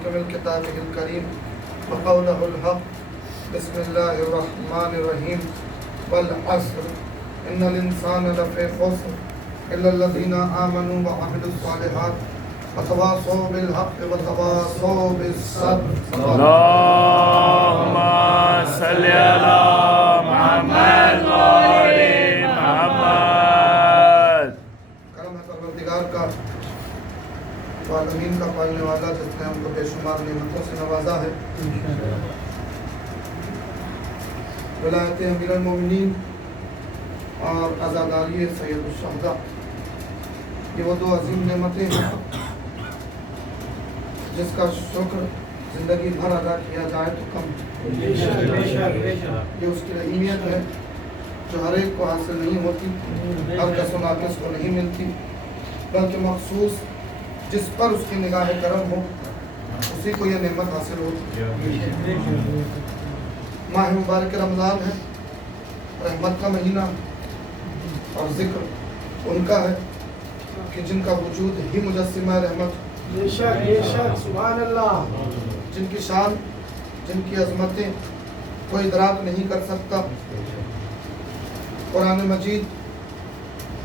محكم كتابه الكريم وقوله الحق بسم الله الرحمن الرحيم والعصر إن الإنسان لفي خسر إلا الذين آمنوا وعملوا الصالحات وتواصوا بالحق وتواصوا بالصبر. اللهم صل على محمد وآل محمد. کرم ہے پروردگار کا، تو عالمین کا پالنے والا، جس نے ہم کو بے شمار نعمتوں سے نوازا ہے. ولایت امیر المومنین اور عزاداری سید الشہداء، یہ وہ دو عظیم نعمتیں ہیں جس کا شکر زندگی بھر ادا کیا جائے تو کم. یہ اس کی رحیمیت ہے جو ہر ایک کو حاصل نہیں ہوتی، ہر کس و ناقص کو نہیں ملتی، بلکہ مخصوص جس پر اس کی نگاہ کرم ہو اسی کو یہ نعمت حاصل ہوتی. ماہ مبارک رمضان ہے، رحمت کا مہینہ، اور ذکر ان کا ہے کہ جن کا وجود ہی مجسمہ رحمت، بے شک سبحان اللہ، جن کی شان، جن کی عظمتیں کوئی ادراک نہیں کر سکتا. قرآن مجید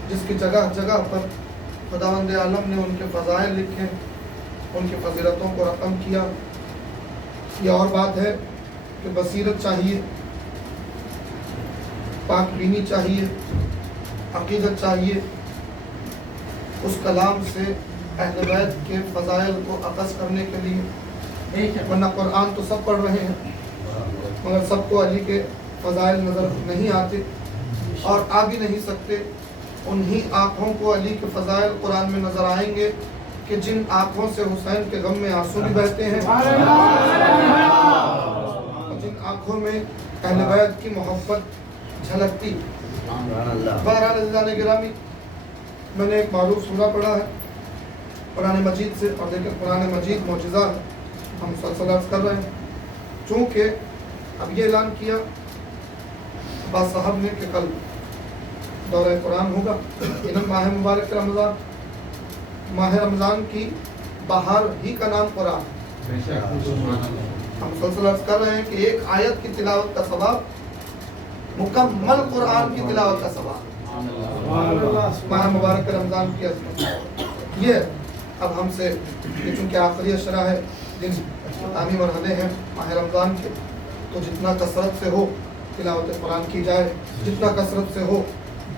جس کی جگہ جگہ پر خداوند عالم نے ان کے فضائل لکھے، ان کی فضیلتوں کو رقم کیا. یہ اور بات ہے کہ بصیرت چاہیے، پاک بینی چاہیے، عقیدت چاہیے، اس کلام سے اہل بیت کے فضائل کو اخذ کرنے کے لیے. ورنہ قرآن تو سب پڑھ رہے ہیں مگر سب کو علی کے فضائل نظر نہیں آتے اور آ بھی نہیں سکتے. انہی آنکھوں کو علی کے فضائل قرآن میں نظر آئیں گے کہ جن آنکھوں سے حسین کے غم میں آنسو بھی بہتے ہیں، جن آنکھوں میں اہل بیت کی محبت جھلکتی. بہرحال عزیزان گرامی، میں نے ایک معروف سورہ پڑھا ہے قرآن مجید سے، اور دیکھیں قرآن مجید معجزہ ہے، ہم مسلسل عرض کر رہے ہیں. چونکہ اب یہ اعلان کیا عباس صاحب نے کہ کل دورہ قرآن ہوگا. ماہ مبارک رمضان، ماہ رمضان کی بہار ہی کا نام قرآن. ہم مسلسل عرض کر رہے ہیں کہ ایک آیت کی تلاوت کا ثواب مکمل قرآن کی تلاوت کا ثواب. ماہ مبارک رمضان کی عظمت یہ اب ہم سے، چونکہ آخری اشرا ہے، دن اختتامی مرحلے ہیں ماہ رمضان کے، تو جتنا کثرت سے ہو تلاوت قرآن کی جائے، جتنا کثرت سے ہو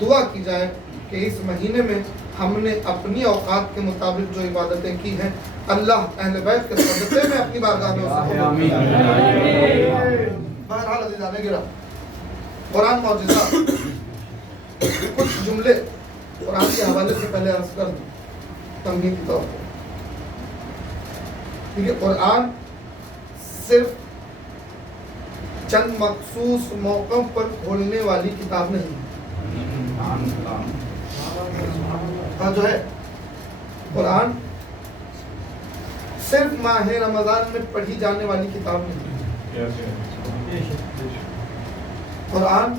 دعا کی جائے کہ اس مہینے میں ہم نے اپنی اوقات کے مطابق جو عبادتیں کی ہیں اللہ اہل بیت کے صدقے میں اپنی بارگاہ میں اسے قبول فرمائے. بہرحال عزیزان گرامی، قرآن معجزہ. کچھ جملے قرآن کے حوالے سے پہلے عرض کر دوں تمہید کے طور پر. کیونکہ قرآن صرف چند مخصوص موقعوں پر کھولنے والی کتاب نہیں ہے. جو ہے قرآن صرف ماہ رمضان میں پڑھی جانے والی کتاب نہیں ہے. قرآن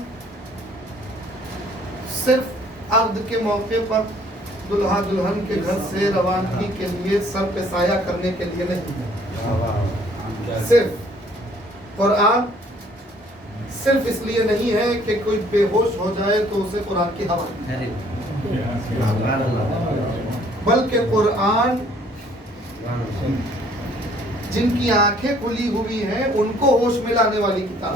صرف عقد کے موقع پر دلہا دلہن کے گھر سے روانگی کے لیے سر پہ سایہ کرنے کے لیے نہیں ہے. صرف قرآن صرف اس لیے نہیں ہے کہ کوئی بے ہوش ہو جائے تو اسے قرآن کی ہوا، بلکہ قرآن جن کی آنکھیں کھلی ہوئی ہیں ان کو ہوش میں لانے والی کتاب.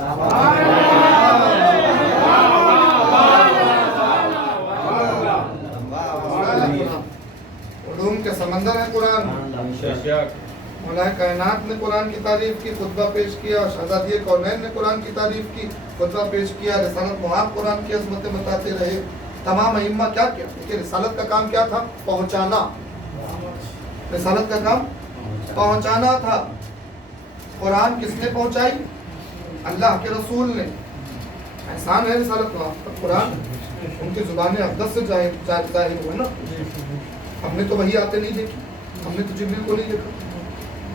علوم کے سمندر ہے قرآن. مولا کائنات نے قرآن کی تعریف کی، خطبہ پیش کیا. شہزادی کونین نے قرآن کی تعریف کی، خطبہ پیش کیا. رسالت محاب قرآن کی عظمتیں بتاتے رہے. تمام ائمہ کیا کیا؟ کہ رسالت کا کام کیا تھا؟ پہنچانا. رسالت کا کام پہنچانا تھا. قرآن کس نے پہنچائی؟ اللہ کے رسول نے. احسان ہے رسالت کا. قرآن ان کی زبان اقدس سے ظاہر ہوا نا. ہم نے تو وہی آتے نہیں دیکھی، ہم نے تو جبریل کو نہیں دیکھا،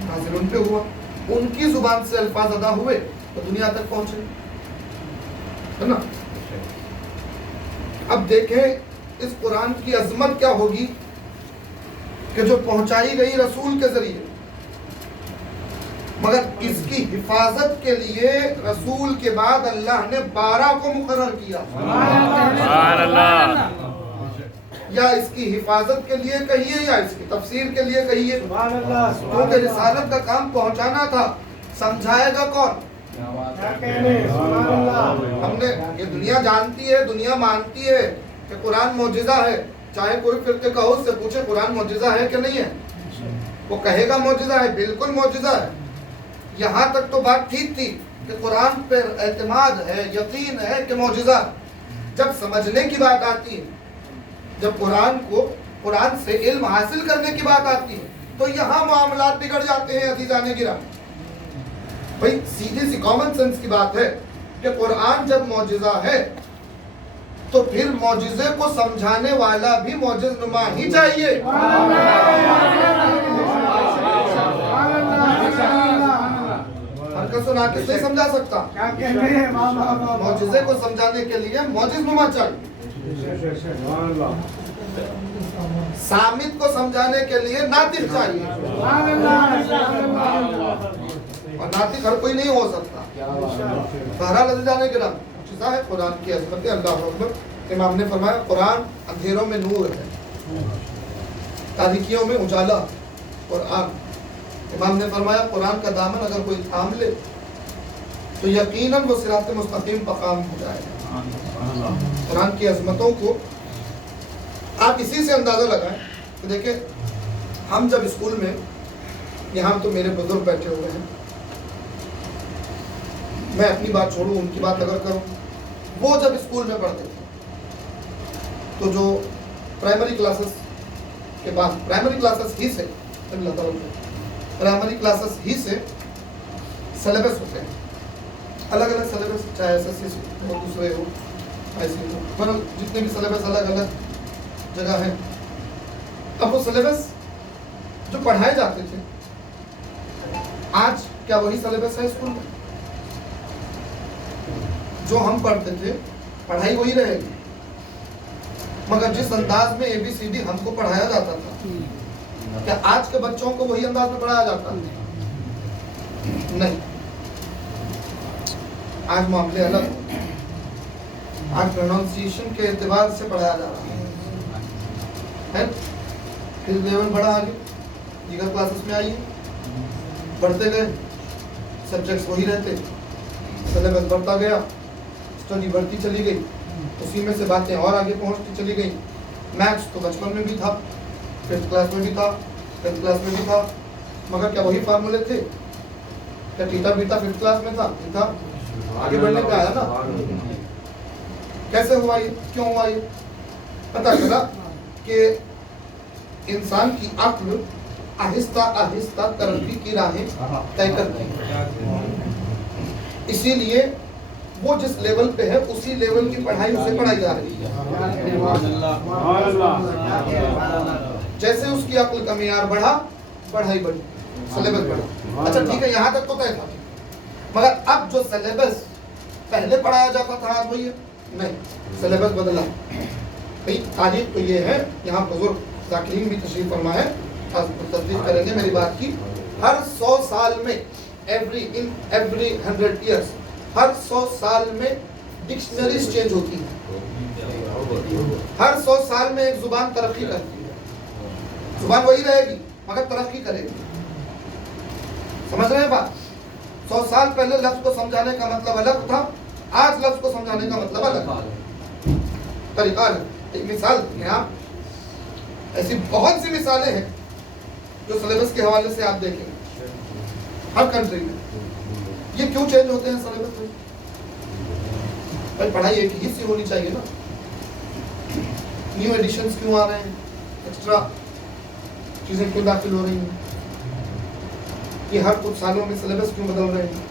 نازل ان پہ ہوا. ان کی زبان سے الفاظ ادا ہوئے تو دنیا تک پہنچے، ہے نا. اب دیکھیں اس قرآن کی عظمت کیا ہوگی کہ جو پہنچائی گئی رسول کے ذریعے. مگر اس کی حفاظت کے لیے رسول کے بعد اللہ نے 12 کو مقرر کیا. سبحان اللہ. یا اس کی حفاظت کے لیے کہیے یا اس کی تفسیر کے لیے کہیے. سبحان اللہ. کیونکہ رسالت کا کام پہنچانا تھا. سمجھائے گا کون؟ کیا کہنے. سبحان اللہ. ہم نے یہ دنیا جانتی ہے, دنیا مانتی ہے کہ قرآن معجزہ ہے. چاہے کوئی فرقے کا ہو, اس سے پوچھے قرآن معجزہ ہے کہ نہیں ہے. وہ کہے گا معجزہ ہے, بالکل معجزہ ہے. یہاں تک تو بات ٹھیک تھی کہ قرآن پر اعتماد ہے, یقین ہے کہ معجزہ. جب سمجھنے کی بات آتی ہے, جب قرآن سے علم حاصل کرنے کی بات آتی ہے, تو یہاں معاملات بگڑ جاتے ہیں عزیزان گرامی. بھئی سیدھی سی کامن سینس کی بات ہے کہ قرآن جب معجزہ ہے تو پھر معجزے کو سمجھانے والا بھی معجز نما ہی چاہیے. ہر کا سنا کس نہیں سمجھا سکتا. کیا کہنے. معجزے کو سمجھانے کے لیے معجز نما چاہیے. سبحان اللہ. سامت کو سمجھانے کے لیے ناطق چاہیے. سبحان اللہ. اور ناطق ہر کوئی نہیں ہو سکتا. بہرحال عزیزان گرامی, معجزہ ہے قرآن کی عظمت. اللہ اکبر. امام نے فرمایا قرآن اندھیروں میں نور ہے, تاریکیوں میں اجالا قرآن. امام نے فرمایا قرآن کا دامن اگر کوئی تھام لے تو یقیناً وہ صراط مستقیم پر قائم ہو جائے گا. قرآن کی عظمتوں کو آپ اسی سے اندازہ لگائیں کہ دیکھیں, ہم جب اسکول میں, یہاں تو میرے بزرگ بیٹھے ہوئے ہیں, میں اپنی بات چھوڑوں ان کی بات اگر کروں, وہ جب اسکول میں پڑھتے تھے تو جو پرائمری کلاسز کے بعد, پرائمری کلاسز ہی سے اللہ تعالیٰ پرائمری کلاسز ہی سے سلیبس ہوتے ہیں, الگ الگ سلیبس, چاہے ایس ایس سی ہو, دوسرے ہو, ایسے ہو, مطلب جتنے بھی سلیبس الگ الگ جگہ ہیں. اب وہ سلیبس جو پڑھائے جاتے تھے, آج کیا وہی سلیبس ہے اسکول میں؟ جو ہم پڑھتے تھے پڑھائی وہی رہے گی, مگر جس انداز میں ABCD ہم کو پڑھایا جاتا تھا, کیا آج کے بچوں کو وہی انداز میں پڑھایا جاتا ہے؟ نہیں. آج معاملے الگ ہیں. آج پروننسیشن کے اعتبار سے پڑھایا جا رہا ہے. پھر لیول بڑھا آگے, دیگر کلاسز میں آئیے, بڑھتے گئے, سبجیکٹس وہی رہتے, سلیبس بڑھتا گیا, اسٹڈی بڑھتی چلی گئی, اسی میں سے باتیں اور آگے پہنچتی چلی گئی. میتھس تو بچپن میں بھی تھا, 5th کلاس میں بھی تھا, 10th کلاس میں بھی تھا, مگر کیا وہی فارمولے تھے؟ کیا ٹیٹا بیٹا 5th کلاس میں تھا؟ آگے بڑھنے پہ آیا نا. کیسے ہوا یہ, کیوں ہوا یہ؟ پتہ چلا کہ انسان کی عقل آہستہ آہستہ ترقی کی راہیں طے کرتی ہے. اسی لیے وہ جس لیول پہ ہے اسی لیول کی پڑھائی اسے پڑھائی جا رہی ہے. جیسے اس کی عقل کا معیار بڑھا, پڑھائی بڑھی, سلیبس بڑھا. اچھا ٹھیک ہے, یہاں تک تو طے تھا, مگر اب جو سلیبس پہلے پڑھایا جاتا تھا آج وہی ہے نہیں, سلیبس بدلا. بھئی تاریخ تو یہ ہے, یہاں بزرگ ذاکرین بھی تشریف فرما ہے, تصدیق کریں گے میری بات کی. ہر 100 سال میں every 100 years, ہر 100 سال میں ڈکشنریز چینج ہوتی ہیں. ہر 100 سال میں ایک زبان ترقی کرتی ہے. زبان وہی رہے گی مگر ترقی کرے گی. سمجھ رہے ہیں بات؟ 100 سال پہلے لفظ کو سمجھانے کا مطلب الگ تھا, آج لفظ کو سمجھانے کا مطلب الگ ہے, طریقہ الگ. ایک مثال دیں آپ, ایسی بہت سی مثالیں ہیں جو سلیبس کے حوالے سے آپ دیکھیں گے ہر کنٹری میں. یہ کیوں چینج ہوتے ہیں سلیبس میں؟ بھائی پڑھائی ایک ہی سی ہونی چاہیے نا. نیو ایڈیشنز کیوں آ رہے ہیں, ایکسٹرا چیزیں کیوں داخل ہو رہی ہیں, یہ ہر کچھ سالوں میں سلیبس کیوں بدل رہے ہیں؟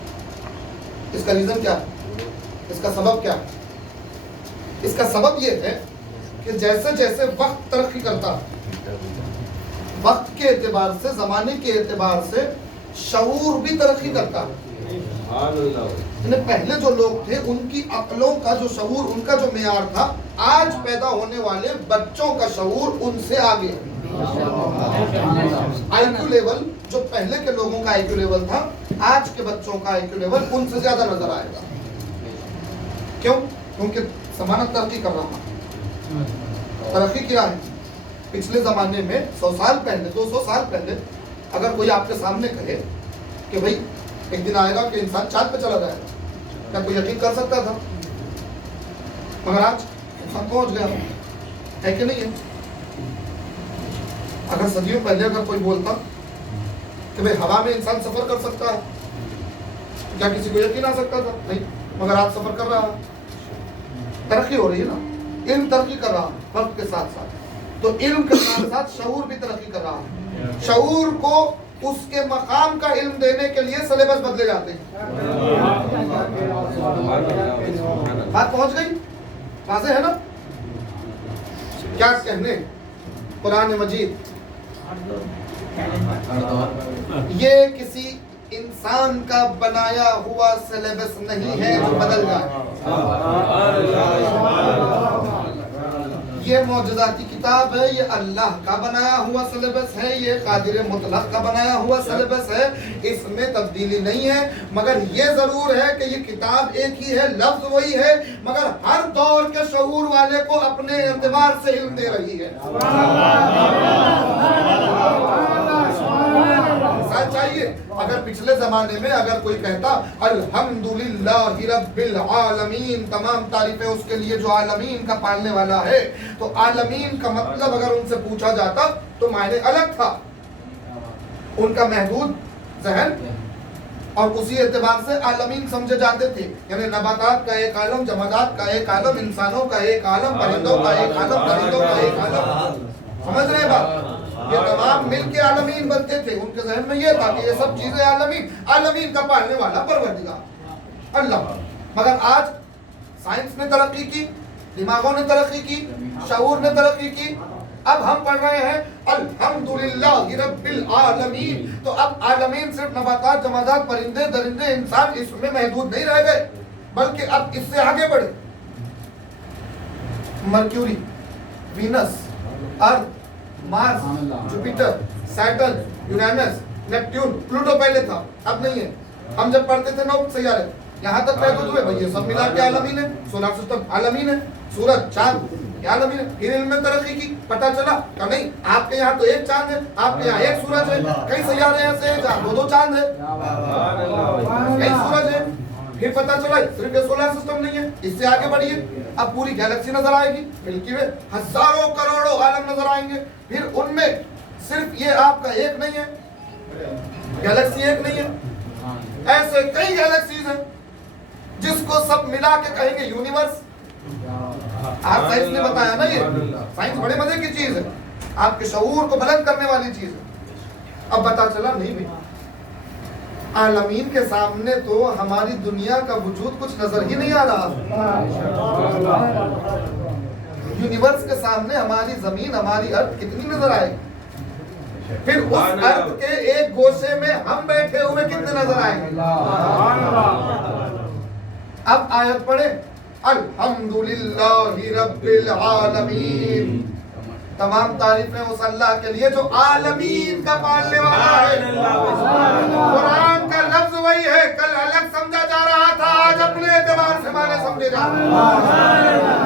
اس کا ریزن کیا ہے, اس کا سبب کیا ہے؟ اس کا سبب یہ ہے کہ جیسے جیسے وقت ترقی کرتا, وقت کے اعتبار سے, زمانے کے اعتبار سے شعور بھی ترقی کرتا. پہلے جو لوگ تھے ان کی عقلوں کا جو شعور, ان کا جو معیار تھا, آج پیدا ہونے والے بچوں کا شعور ان سے آگے. آئی کیو لیول جو پہلے کے لوگوں کا آئی کیو لیول تھا آج کے بچوں کا IQ لیول ان سے زیادہ نظر آئے گا. کیوں؟ کیونکہ زمانہ ترقی کر رہا ہے. ترقی کیا ہے؟ پچھلے زمانے میں 100 سال پہلے 200 سال پہلے اگر کوئی آپ کے سامنے کہے کہ بھائی ایک دن آئے گا کہ انسان چاند پہ چلا جائے گا, کیا کوئی یقین کر سکتا تھا؟ مگر آج انسان پہنچ گیا ہے کہ نہیں ہے؟ اگر صدیوں پہلے اگر کوئی بولتا کہ بھائی ہوا میں انسان سفر کر سکتا ہے, کیا کسی کو یقین آ سکتا تھا؟ نہیں. مگر آج سفر کر رہا ہے. ترقی ہو رہی ہے نا, علم ترقی کر رہا وقت کے ساتھ ساتھ. تو علم کے ساتھ ساتھ شعور بھی ترقی کر رہا ہے. شعور کو اس کے مقام کا علم دینے کے لیے سلیبس بدلے جاتے ہیں. بات پہنچ گئی؟ واضح ہے نا؟ کیا کہنے قرآن مجید یہ کسی انسان کا بنایا ہوا سلیبس نہیں ہے جو بدل جائے. یہ معجزاتی کتاب ہے, یہ اللہ کا بنایا ہوا سلیبس ہے, یہ قادر مطلق کا بنایا ہوا سلیبس ہے, اس میں تبدیلی نہیں ہے. مگر یہ ضرور ہے کہ یہ کتاب ایک ہی ہے, لفظ وہی ہے, مگر ہر دور کے شعور والے کو اپنے اعتبار سے علم دے رہی ہے. مثال چاہیے, اگر پچھلے زمانے میں اگر کوئی کہتا الحمدللہ رب العالمین, تمام تعریفیں اس کے لیے جو عالمین کا پالنے والا ہے, تو عالمین کا مطلب اگر ان سے پوچھا جاتا تو معنی الگ تھا. ان کا محدود ذہن اور اسی اعتبار سے عالمین سمجھے جاتے تھے, یعنی نباتات کا ایک عالم, جمادات کا ایک عالم, انسانوں کا ایک عالم, پرندوں کا ایک عالم, پرندوں کا ایک عالم. سمجھ رہے بات؟ یہ تمام مل کے عالمین بنتے تھے. ان کے ذہن میں یہ تھا کہ یہ سب چیزیں عالمین, عالمین کا پالنے والا پروردگار اللہ. مگر آج سائنس نے ترقی کی, دماغوں نے ترقی کی, شعور نے ترقی کی. اب ہم پڑھ رہے ہیں الحمدللہ رب العالمین, تو اب عالمین صرف نباتات, جمادات, پرندے, درندے, انسان اس میں محدود نہیں رہ گئے, بلکہ اب اس سے آگے بڑھے. مرکیوری, وینس, ارتھ, مارس, جوپیٹر, سیٹرن, یورینس, نیپٹیون, پلوٹو پہلے تھا, اب نہیں ہے. ہم جب پڑھتے تھے 9 سیارے, یہاں تک محدود ہوئے بھائی یہ سب ملا کے عالمین ہے. سولار سسٹم عالمین ہے, سورج, چاند یہ عالمین ہے. پھر علم میں ترقی کی, پتا چلا کہ نہیں آپ کے یہاں تو ایک چاند ہے, آپ کے یہاں ایک سورج ہے, کئی سیارے ایسے ہیں جہاں 2 چاند ہے, کئی سورج ہے. پھر پتا چلا صرف یہ سولار سسٹم نہیں ہے, اس سے آگے بڑھیے, اب پوری گیلیکسی نظر آئے گی, ملکی وے, ہزاروں کروڑوں عالم نظر آئیں گے. پھر ان میں صرف یہ آپ کا ایک نہیں ہے, گیلیکسی ایک نہیں ہے, ایسے کئی گیلیکسیز ہیں جس کو سب ملا کے کہیں گے یونیورس. آپ سائنس نے بتایا نا, یہ سائنس بڑے مزے کی چیز ہے, آپ کے شعور کو بلند کرنے والی چیز ہے. اب پتا چلا نہیں بھائی عالمین کے سامنے تو ہماری دنیا کا وجود کچھ نظر ہی نہیں آ رہا. یونیورس کے سامنے ہماری زمین, ہماری ارتھ کتنی نظر آئے گی. پھر اس ارتھ کے ایک گوشے میں ہم بیٹھے ہوئے کتنے نظر آئیں گے. اب آیت پڑھیں الحمدللہ رب العالمین, تمام تعریفیں اس اللہ کے لیے جو عالمین کا پالنے والا ہے. قرآن کا لفظ وہی ہے, کل الگ سمجھا جا رہا تھا, آج اپنے اعتبار سے معنی سمجھے جا رہے ہیں.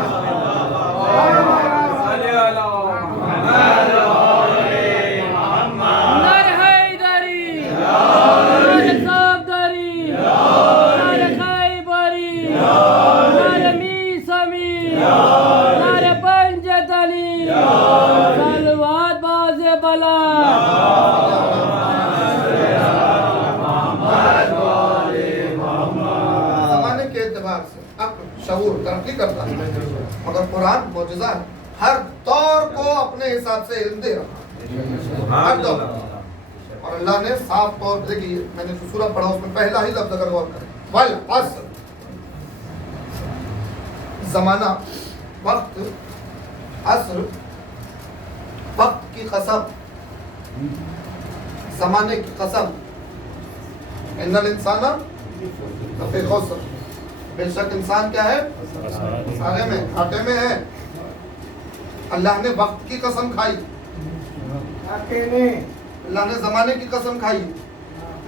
زمانے کے اعتبار سے عقل, شعور ترقی کرتا ہے, مگر قرآن معجزہ ہے, ہر دور کو اپنے حساب سے علم دے رہا, ہر دور. اور اللہ نے صاف طور پر دیکھیے, میں نے جو سورہ پڑھا اس میں پہلا ہی لفظ اگر غور کریں والعصر, زمانہ, وقت, عصر, وقت کی قسم, زمانے کی قسم, ان الانسان لفی خسر, بے شک انسان کیا ہے, خسارے میں, گھاٹے میں ہے. اللہ نے وقت کی قسم کھائی, اللہ نے زمانے کی قسم کھائی,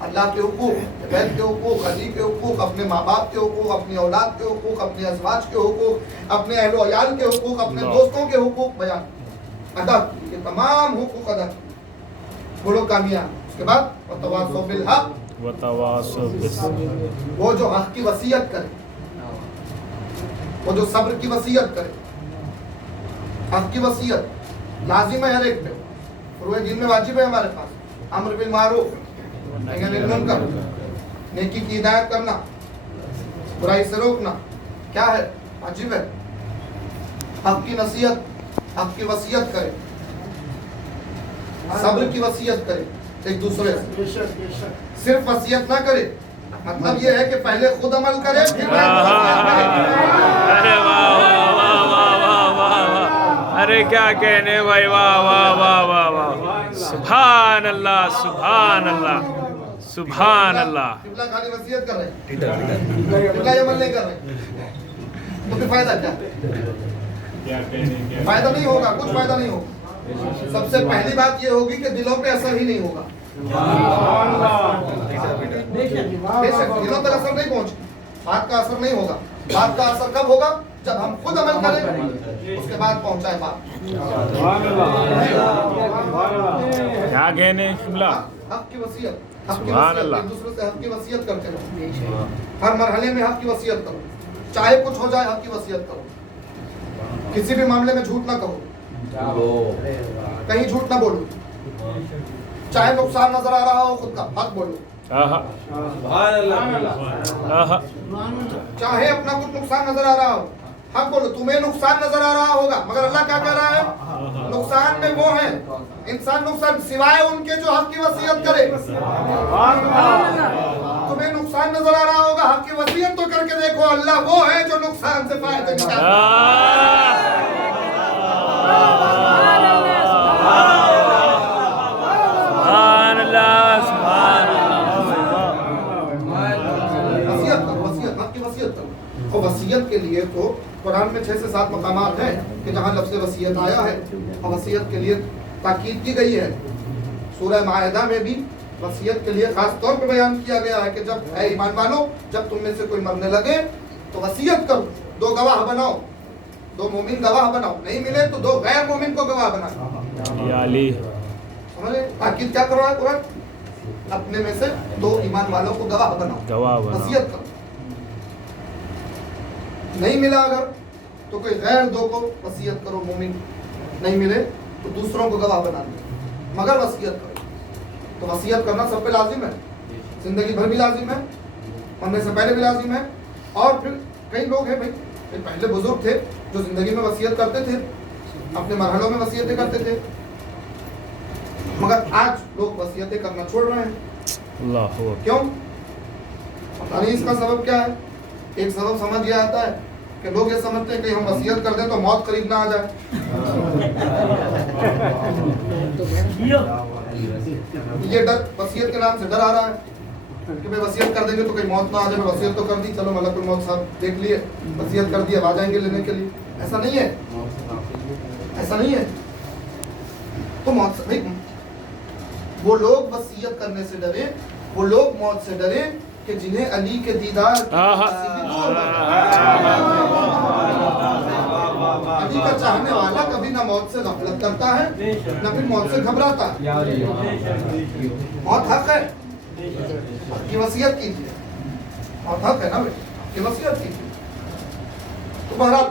اللہ کے حقوق، بیت کے حقوق، علی کے حقوق، اپنے ماں باپ کے حقوق، اپنی اولاد کے حقوق، اپنے ازواج کے حقوق، اپنے اہل و عیال کے حقوق، اپنے دوستوں کے حقوق بیان ادا، یہ تمام حقوق ادا بولو کامیاب۔ اس کے بعد وتواصوا بالحق، وہ جو حق کی وصیت کرے، وہ جو صبر کی وصیت کرے۔ حق کی وصیت لازم ہے ہر ایک پہ، فروع دین میں واجب ہے ہمارے پاس، امر بالمعروف نہی عن المنکر، نیکی کی ہدایت کرنا، برائی سے روکنا کیا ہے؟ واجب ہے۔ حق کی نصیحت، حق کی وصیت کرے، صبر کی وصیت کرے ایک دوسرے سے، صرف وصیت نہ کرے، مطلب یہ ہے کہ پہلے خود عمل کرے پھر ارے کیا کہنے بھائی، واہ واہ واہ واہ واہ، سبحان اللہ سبحان اللہ سبحان اللہ۔ قبلہ خالی وصیت کر رہے ہیں، قبلہ عمل نہیں کر رہے تو پھر فائدہ کیا؟ فائدہ نہیں ہوگا، کچھ فائدہ نہیں ہوگا۔ سب سے پہلی بات یہ ہوگی کہ دلوں پہ اثر ہی نہیں ہوگا، بے شک دلوں تک اثر نہیں پہنچے، بات کا اثر نہیں ہوگا۔ بات کا اثر کب ہوگا؟ جب ہم خود عمل کریں، اس کے بعد پہنچائے بات۔ کیا کہنے قبلہ، حق کی وصیت، حق کی سبحان وصیت، اللہ۔ ایک دوسرے سے حق کی وصیت کرتے رہو، ہر مرحلے میں حق کی وصیت کرو، چاہے کچھ ہو جائے حق کی وصیت کرو، کسی بھی معاملے میں جھوٹ نہ کہو، کہیں جھوٹ نہ بولو، چاہے نقصان نظر آ رہا ہو خود کا حق بولو، چاہے اپنا کچھ نقصان نظر آ رہا ہو حق بولو۔ تمہیں نقصان نظر آ رہا ہوگا مگر اللہ کیا کہہ رہا ہے؟ نقصان میں وہ ہیں انسان نقصان سوائے ان کے جو حق کی وصیت کرے۔ تمہیں نقصان نظر آ رہا ہوگا، حق کی وصیت تو کر کے دیکھو، اللہ وہ ہے جو نقصان سے فائدہ نکالتا ہے۔ اور وصیت کے لیے تو قرآن میں 6 سے 7 مقامات ہیں کہ جہاں لفظ وصیت آیا ہے، اور وصیت کے لیے تاکید کی گئی ہے۔ سورہ مائدہ میں بھی وصیت کے لیے خاص طور پہ بیان کیا گیا ہے کہ جب اے ایمان والو، جب تم میں سے کوئی مرنے لگے تو وصیت کرو، 2 گواہ بناؤ، 2 مومن گواہ بناؤ، نہیں ملے تو 2 غیر مومن کو گواہ بناؤ۔ سمجھے تاکید کیا کرو ہے قرآن؟ اپنے میں سے 2 ایمان والوں کو گواہ بناؤ، وصیت کرو۔ نہیں ملا اگر تو کوئی غیر 2 کو وصیت کرو، مومن نہیں ملے تو دوسروں کو گواہ بنا دو، مگر وصیت کرو۔ تو وصیت کرنا سب پہ لازم ہے، زندگی بھر بھی لازم ہے، مرنے سے پہلے بھی لازم ہے۔ اور پھر کئی لوگ ہیں بھائی، پہلے بزرگ تھے جو زندگی میں وصیت کرتے تھے، اپنے مرحلوں میں وصیتیں کرتے تھے، مگر آج لوگ وصیتیں کرنا چھوڑ رہے ہیں۔ کیوں؟ پتہ نہیں اس کا سبب کیا ہے۔ ایک سبب سمجھ یہ آتا ہے کہ لوگ یہ سمجھتے ہیں کہ ہم وصیت کر دیں تو موت قریب نہ آ جائے، یہ ڈر وصیت کے نام سے ڈر آ رہا ہے کہ بھائی وصیت کر دیں گے تو کہیں موت نہ آ جائے، وصیت تو کر دی، چلو ملک الموت صاحب دیکھ لیے، وصیت کر دی، اب آ جائیں گے لینے کے لیے۔ ایسا نہیں ہے، ایسا نہیں ہے۔ تو موت سے بھائی وہ لوگ وصیت کرنے سے ڈرے، وہ لوگ موت سے ڈرے کہ جنہیں علی کے دیدار علی کا چاہنے والا کبھی نہ موت سے غفلت کرتا ہے نہ پھر موت سے گھبراتا ہے۔ موت حق ہے، حق کی وصیت کیجیے، موت حق ہے نا بھائی، حق کی وصیت کیجیے۔ تو بہرحال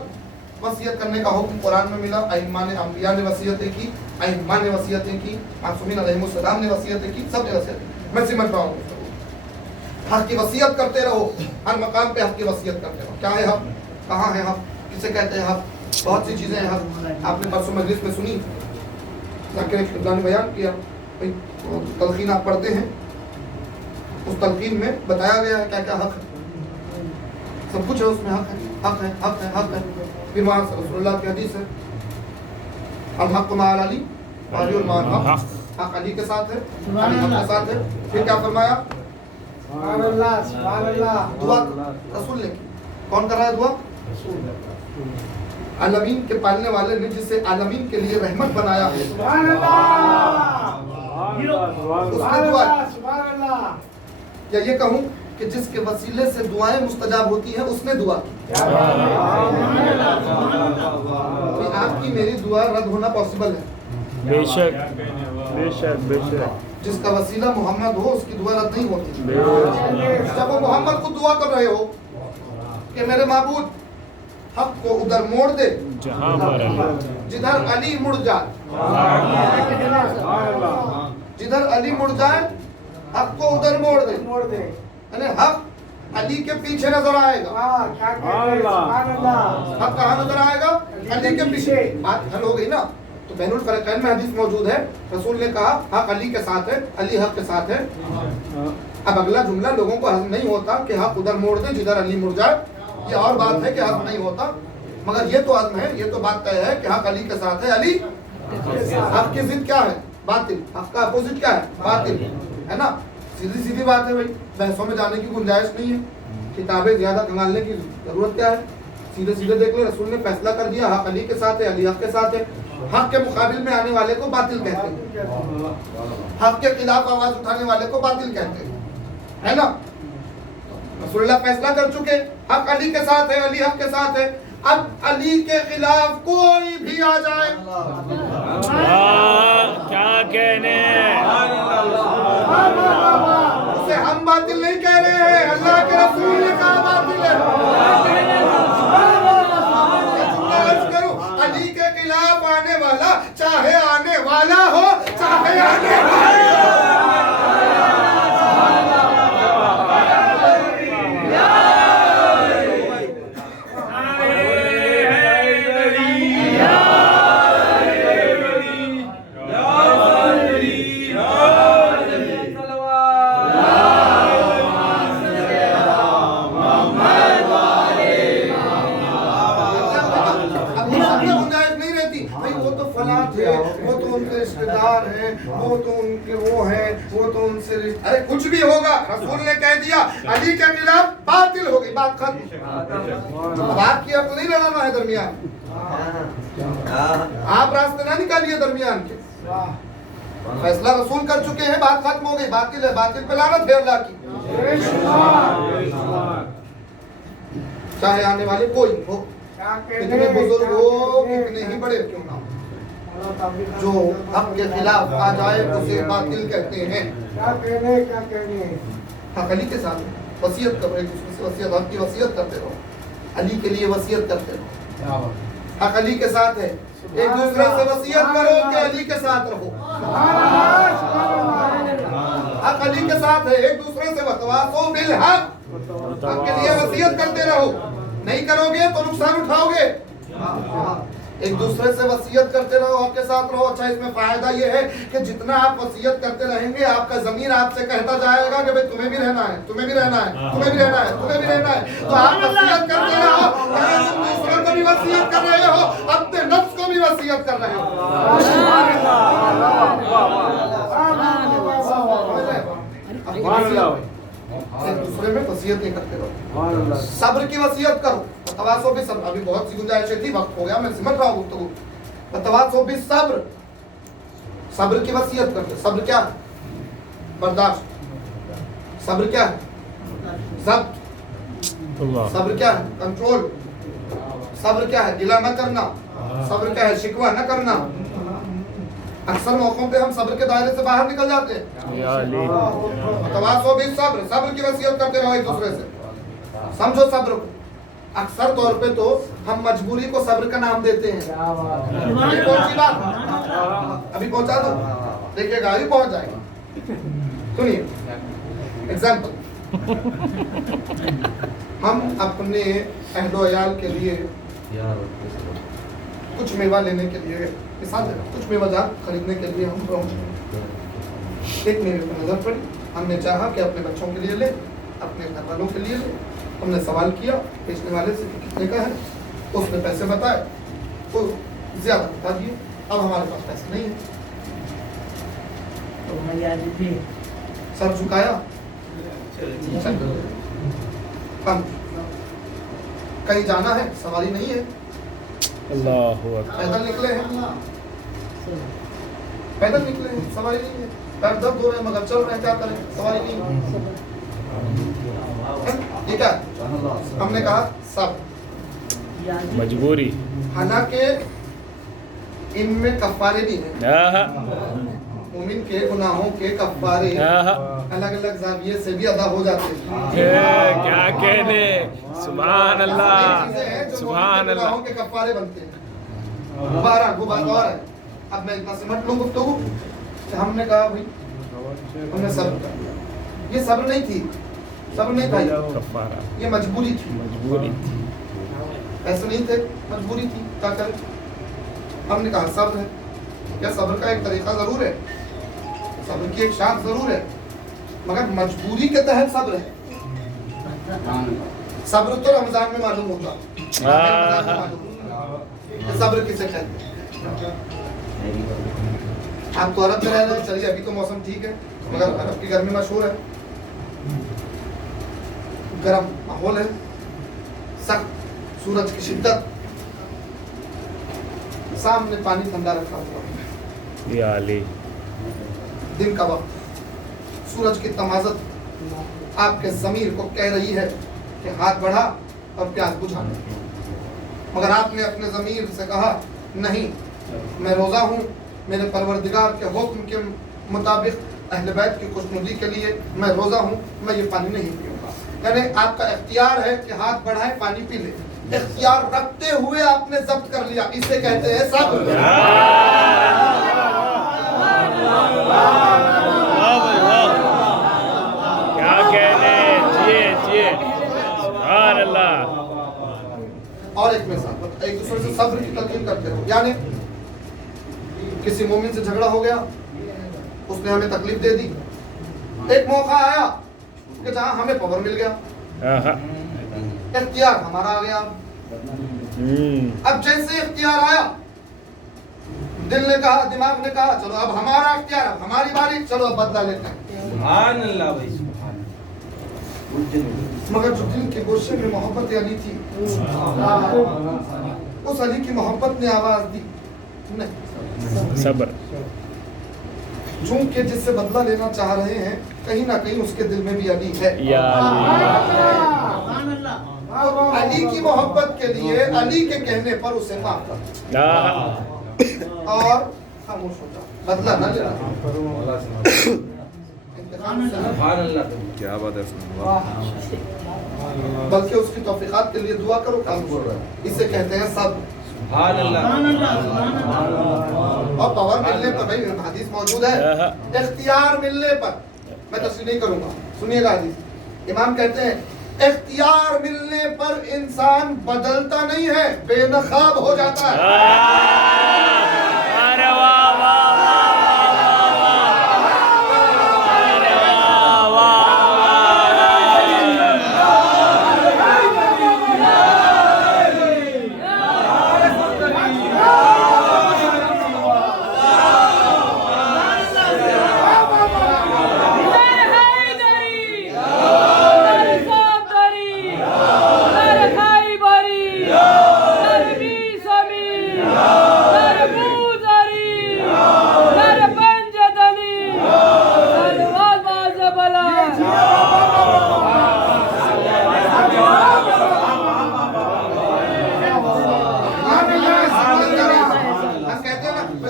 وصیت کرنے کا حکم قرآن میں ملا، ائمہ نے، انبیاء نے وصیتیں کی، ائمہ نے وصیتیں کی، معصومین علیہ السلام نے وصیتیں کی، سب نے وصیتیں کی۔ میں سمجھ رہا ہوں حق کی وصیت کرتے رہو، ہر مقام پہ حق کی وصیت کرتے رہو۔ کیا ہے حق؟ کہاں ہے حق؟ کسے کہتے ہیں حق؟ بہت سی چیزیں ہیں حق، آپ نے پرسوں مجلس میں سنی، ذاکر قبلہ نے بیان کیا، تلقین آپ پڑھتے ہیں، اس تلقین میں بتایا گیا ہے کیا کیا حق ہے، سب کچھ ہے اس میں، حق ہے، حق ہے، حق ہے، حق ہے۔ پھر وہاں سے رسول اللہ کی حدیث ہے، الحق مع علی وعلی مع الحق، حق علی کے ساتھ ہے، علی حق کے ساتھ ہے۔ پھر کیا فرمایا؟ سبحان اللہ، سبحان اللہ۔ دعا رسول نے، کون کر رہا ہے دعا؟ عالمین کے پالنے والے نے جسے عالمین کے لیے رحمت بنایا ہے، سبحان اللہ، اس نے دعا، سبحان اللہ۔ یا یہ کہوں کہ جس کے وسیلے سے دعائیں مستجاب ہوتی ہیں اس نے دعا کی. آپ کی میری دعا رد ہونا پاسبل ہے. بے شک بے شک بے شک. جس کا وسیلہ محمد ہو اس کی دعا رد نہیں ہوتی. جب وہ محمد کو دعا کر رہے ہو کہ میرے معبود حق کو ادھر موڑ دے جہاں پر جدھر علی مڑ جائے, جدھر علی مڑ جائے حق کو ادھر موڑ دے. یعنی حق علی کے پیچھے نظر آئے گا. حق کہاں نظر آئے گا؟ علی کے پیچھے. بات حل ہو گئی نا. تو بین الفریقین میں حدیث موجود ہے, رسول نے کہا حق علی کے ساتھ ہے, علی حق کے ساتھ ہے. اب اگلا جملہ لوگوں کو ہضم نہیں ہوتا کہ حق ادھر موڑ دے جدھر علی مڑ جائے. یہ اور بات ہے کہ ہضم نہیں ہوتا, مگر یہ تو ہضم ہے, یہ تو بات طے ہے کہ حق علی کے ساتھ ہے. علی حق کی ضد کیا ہے؟ باطل. حق کا اپوزٹ کیا ہے؟ باطل. ہے نا, سیدھی سیدھی بات ہے بھائی, بحثوں میں جانے کی گنجائش نہیں ہے. کتابیں زیادہ کھنگالنے کی ضرورت کیا ہے؟ سیدھے سیدھے دیکھ لیں. رسول نے فیصلہ کر دیا حق علی کے ساتھ ہے, علی حق کے ساتھ ہے. حق کے مقابل میں آنے والے کو باطل کہتے ہیں, حق کے خلاف آواز اٹھانے والے کو باطل کہتے ہیں. ہے نا, رسول اللہ فیصلہ کر چکے حق علی کے ساتھ ہے, علی حق کے ساتھ ہے. اب علی کے خلاف کوئی بھی آ جائے, کیا کہنے, اسے ہم باطل نہیں کہہ رہے ہیں, اللہ کے رسول نے کہا باطل ہے. علی کے خلاف آنے والا چاہے آنے والا ہو چاہے آنے والا ہو. وہ تو ان کے وہ ہیں, وہ تو ان سے ارے کچھ بھی ہوگا, رسول نے کہہ دیا علی کے خلاف باطل ہو گئی, بات ختم. اب آپ کی عقل نہیں لڑانا ہے درمیان, آپ راستے نہ نکالیے درمیان کے. فیصلہ رسول کر چکے ہیں, بات ختم ہو گئی. باطل ہے, باطل پہ لعنت ہے اللہ کی, چاہے آنے والے کوئی ہو, کتنے بزرگ ہو کتنے ہی بڑے کیوں نہ ہو. جو حق کے خلاف آ جائے اسے باطل کہتے ہیں. حق علی کے ساتھ وصیت کرو, ایک دوسرے سے وصیت, حق کی وصیت کرتے رہو, علی کے لیے وصیت کرتے رہو. حق علی کے ساتھ ہے, ایک دوسرے سے وصیت کرو کہ علی کے ساتھ رہو. حق علی کے ساتھ ہے, ایک دوسرے سے وتواصوا بالحق, حق کے لیے وصیت کرتے رہو. نہیں کرو گے تو نقصان اٹھاؤ گے. ایک دوسرے سے وصیت کرتے رہو, حق کے ساتھ رہو. اچھا, اس میں فائدہ یہ ہے کہ جتنا آپ وصیت کرتے رہیں گے آپ کا ضمیر آپ سے کہتا جائے گا کہ بھئی تمہیں بھی رہنا ہے, تمہیں بھی رہنا ہے, تمہیں بھی رہنا ہے, تمہیں بھی رہنا ہے. تو آپ وصیت کرتے رہو, اگر تم دوسروں کو بھی وصیت کر رہے ہو, اپنے نفس کو بھی وصیت کر رہے ہو. ایک دوسرے میں وصیت نہیں کرتے رہو. صبر کی وصیت کرو, تواصوا بالصبر. ابھی بہت سی گنجائشیں تھی, وقت ہو گیا, میں سمجھ رہا ہوں گفتگو. تواصوا بالصبر, صبر کی وصیت کرتے. صبر کیا ہے؟ برداشت. صبر کیا ہے؟ ضبط. صبر کیا ہے؟ کنٹرول. صبر کیا ہے؟ گلہ نہ کرنا. صبر کیا ہے؟ شکوہ نہ کرنا. اکثر موقعوں پہ ہم صبر کے دائرے سے باہر نکل جاتے ہیں. تواصوا بالصبر, صبر کی وصیت کرتے رہو ایک دوسرے سے. سمجھو صبر کو. اکثر طور پہ تو ہم مجبوری کو صبر کا نام دیتے ہیں. ابھی پہنچی بات, ابھی پہنچا دو, دیکھیے گا ابھی پہنچ جائے گا. سنیے ایگزامپل, ہم اپنے اہل و عیال کے لیے کچھ میوہ لینے کے لیے, مثال ہے, کچھ میوہ جات خریدنے کے لیے ہم پہنچ گئے. ایک میوے پر نظر پڑی, ہم نے چاہا کہ اپنے بچوں کے لیے لے, اپنے گھر والوں کے لیے لے. ہم نے سوال کیا بیچنے والے سے کتنے کا ہے, اس نے پیسے بتائے, تو زیادہ بتا دیے. اب ہمارے پاس پیسے نہیں ہے, سر جھکایا, کم. کہیں جانا ہے, سواری نہیں ہے, اللہ پیدل نکلے ہیں, پیدل نکلے ہیں, سواری نہیں ہے. پیر درد ہو رہے ہیں مگر چل رہے ہیں, کیا کریں, سواری نہیں ہے. ٹھیک ہے, ہم نے کہا صبر, مجبوری. حالانکہ ان میں کفارے بھی ہیں. مومن کے گناہوں کے کفارے الگ الگ زاویے سے بھی ادا ہو جاتے ہیں. کیا کہنے, سبحان اللہ, سبحان اللہ. گناہوں کے کفارے بنتے ہیں. بہرحال وہ بات اور ہے. اب میں اتنا سمجھ لوں گفتگو کہ ہم نے کہا بھائی ہم نے صبر کر, یہ صبر نہیں تھی, صبر نہیں تھا, کفارہ, یہ مجبوری تھی. مجبوری. ایسے نہیں تھے, مجبوری تھی, کیا کریں. ہم نے کہا صبر ہے. کیا صبر کا ایک طریقہ ضرور ہے, صبر کی ایک شان ضرور ہے, مگر مجبوری کے تحت صبر ہے. صبر تو رمضان میں معلوم ہوتا, صبر کسے کہتے ہیں. آپ تو عرب میں رہ رہے ہیں, چلیے ابھی تو موسم ٹھیک ہے, مگر عرب کی گرمی مشہور ہے, گرم ماحول ہے, سخت سورج کی شدت, سامنے پانی ٹھنڈا رکھا ہوا, یا علی, دن کا وقت, سورج کی تمازت آپ کے ضمیر کو کہہ رہی ہے کہ ہاتھ بڑھا اور پیاس بجھا, مگر آپ نے اپنے ضمیر سے کہا نہیں, میں روزہ ہوں, میرے پروردگار کے حکم کے مطابق اہل بیت کی خوشنودی کے لیے میں روزہ ہوں, میں یہ پانی نہیں پیوں گا. یعنی آپ کا اختیار ہے کہ ہاتھ بڑھائے پانی پی لے, اختیار رکھتے ہوئے آپ نے ضبط کر لیا, اسے کہتے ہیں صبر. کیا کہنے, جیے, سبحان اللہ. اور ایک مثال, ایک دوسرے سے صبر کی تلقین کرتے ہو. یعنی کسی مومن سے جھگڑا ہو گیا, اس نے ہمیں تکلیف دے دی, ایک موقع آیا کہ جہاں ہمیں پاور مل گیا, اختیار ہمارا آ گیا. اب جیسے اختیار آیا, دل نے کہا, دماغ نے کہا چلو اب ہمارا اختیار, اب ہماری باری, چلو اب بدلہ لیتے ہیں. سبحان اللہ بھائی, سبحان. مگر جو دل کے گوشے میں محبت علی تھی, اس علی کی محبت نے آواز دی نہیں, صبر. چونکہ جس سے بدلہ لینا چاہ رہے ہیں کہیں نہ کہیں اس کے دل میں بھی علی ہے. یا علی کی محبت کے لیے علی کے کہنے پر اسے معاف کر اور خاموش ہو جا, بدلہ نہ لینا. سبحان اللہ. کیا بات ہے, بلکہ اس کی توفیقات کے لیے دعا کرو, کام بول رہا ہے. اسے کہتے ہیں صبر. سبحان اللہ. اور پاور ملنے پر, بھائی حدیث موجود ہے, اختیار ملنے پر, میں تفصیل نہیں کروں گا, سنیے گا حدیث. امام کہتے ہیں اختیار ملنے پر انسان بدلتا نہیں ہے, بے نقاب ہو جاتا ہے. ارے واہ واہ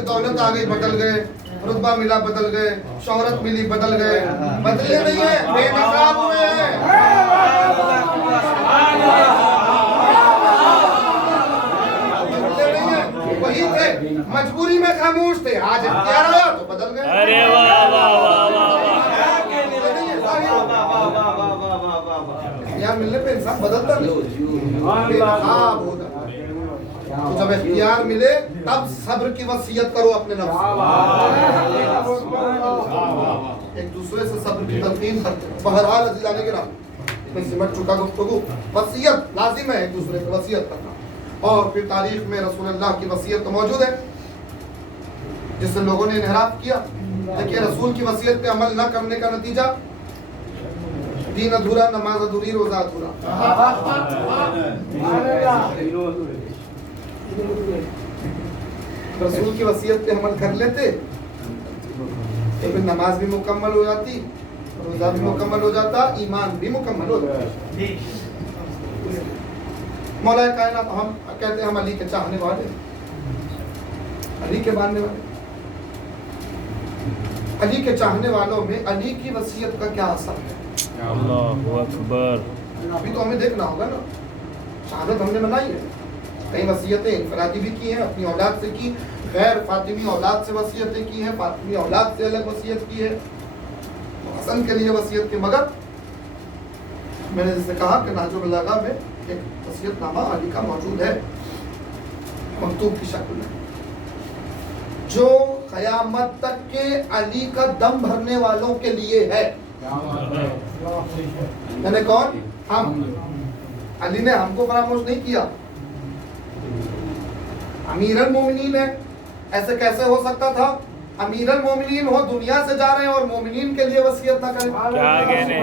دولت آ گئی, بدل گئے, رتبہ ملا, بدل گئے, شہرت ملی, بدل گئے, بدلے نہیں ہیں, بے نقاب ہوئے ہیں. بدلے نہیں ہیں, وہی تھے, مجبوری میں خاموش تھے, آج اختیار آیا تو بدل گئے. ارے واہ واہ واہ. اختیار ملنے پہ انسان بدلتا نہیں, بے نقاب ہو جاتا. تو جب اختیار ملے تب صبر کی وصیت کرو اپنے نفس. ایک دوسرے سے صبر کی تلقین کرتے ہیں. بہرحال عزیزان کرام, میں سمجھ چکا گفتگو, وصیت لازم ہے ایک دوسرے کو وصیت کرنا. اور پھر تاریخ میں رسول اللہ کی وصیت تو موجود ہے جس سے لوگوں نے انحراف کیا. دیکھیے رسول کی وصیت پہ عمل نہ کرنے کا نتیجہ دین ادھورا, نماز ادھوری, روزہ ادھورا. رسول کی وصیت پہ عمل کر لیتے تو پھر نماز بھی مکمل ہو جاتی, روزہ بھی مکمل ہو جاتا، ایمان بھی مکمل ہو جاتا۔ مولا کائنات ہم کہتے ہیں ہم علی کے چاہنے والے، علی کے ماننے والے، علی کے چاہنے والوں میں علی کی وصیت کا کیا اثر ہے؟ اللہ اکبر۔ ابھی تو ہمیں دیکھنا ہوگا نا، شہادت ہم نے منائی ہے، کئی وصیتیں انفرادی بھی کی ہیں، اپنی اولاد سے کی، غیر فاطمی اولاد سے وصیتیں کی ہیں، فاطمی اولاد سے الگ وصیت کی ہے، حسن کے لیے وصیت کی، مگر میں نے جیسے کہا کہ نہج البلاغہ میں ایک وصیت نامہ علی کا موجود ہے مکتوب کی شکل میں، جو قیامت تک کے علی کا دم بھرنے والوں کے لیے ہے۔ یعنی کون؟ ہم۔ علی نے ہم کو فراموش نہیں کیا، امیر المومنین ہے، ایسے کیسے ہو سکتا تھا؟ امیر المومنین ہو، دنیا سے جا رہے ہیں اور مومنین کے لیے وصیت نہ کریں، کیا کہنے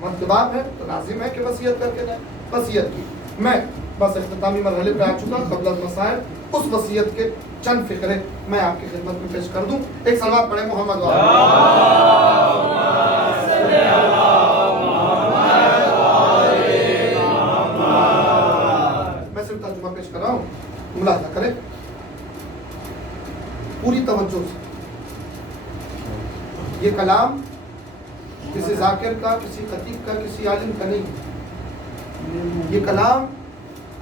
مطلب ہے تو لازم ہے کہ وصیت کر کے جائیں۔ وصیت کی میں بس اختتامی مرحلے پہ آ چکا، قبل المسائل اس وصیت کے چند فقرے میں آپ کی خدمت میں پیش کر دوں۔ ایک صلوات پڑھیں محمد میں صرف ترجمہ پیش کر رہا ہوں، ملاحظہ کریں پوری توجہ سے۔ یہ کلام کسی ذاکر کا، کسی خطیب کا، کسی عالم کا نہیں، یہ کلام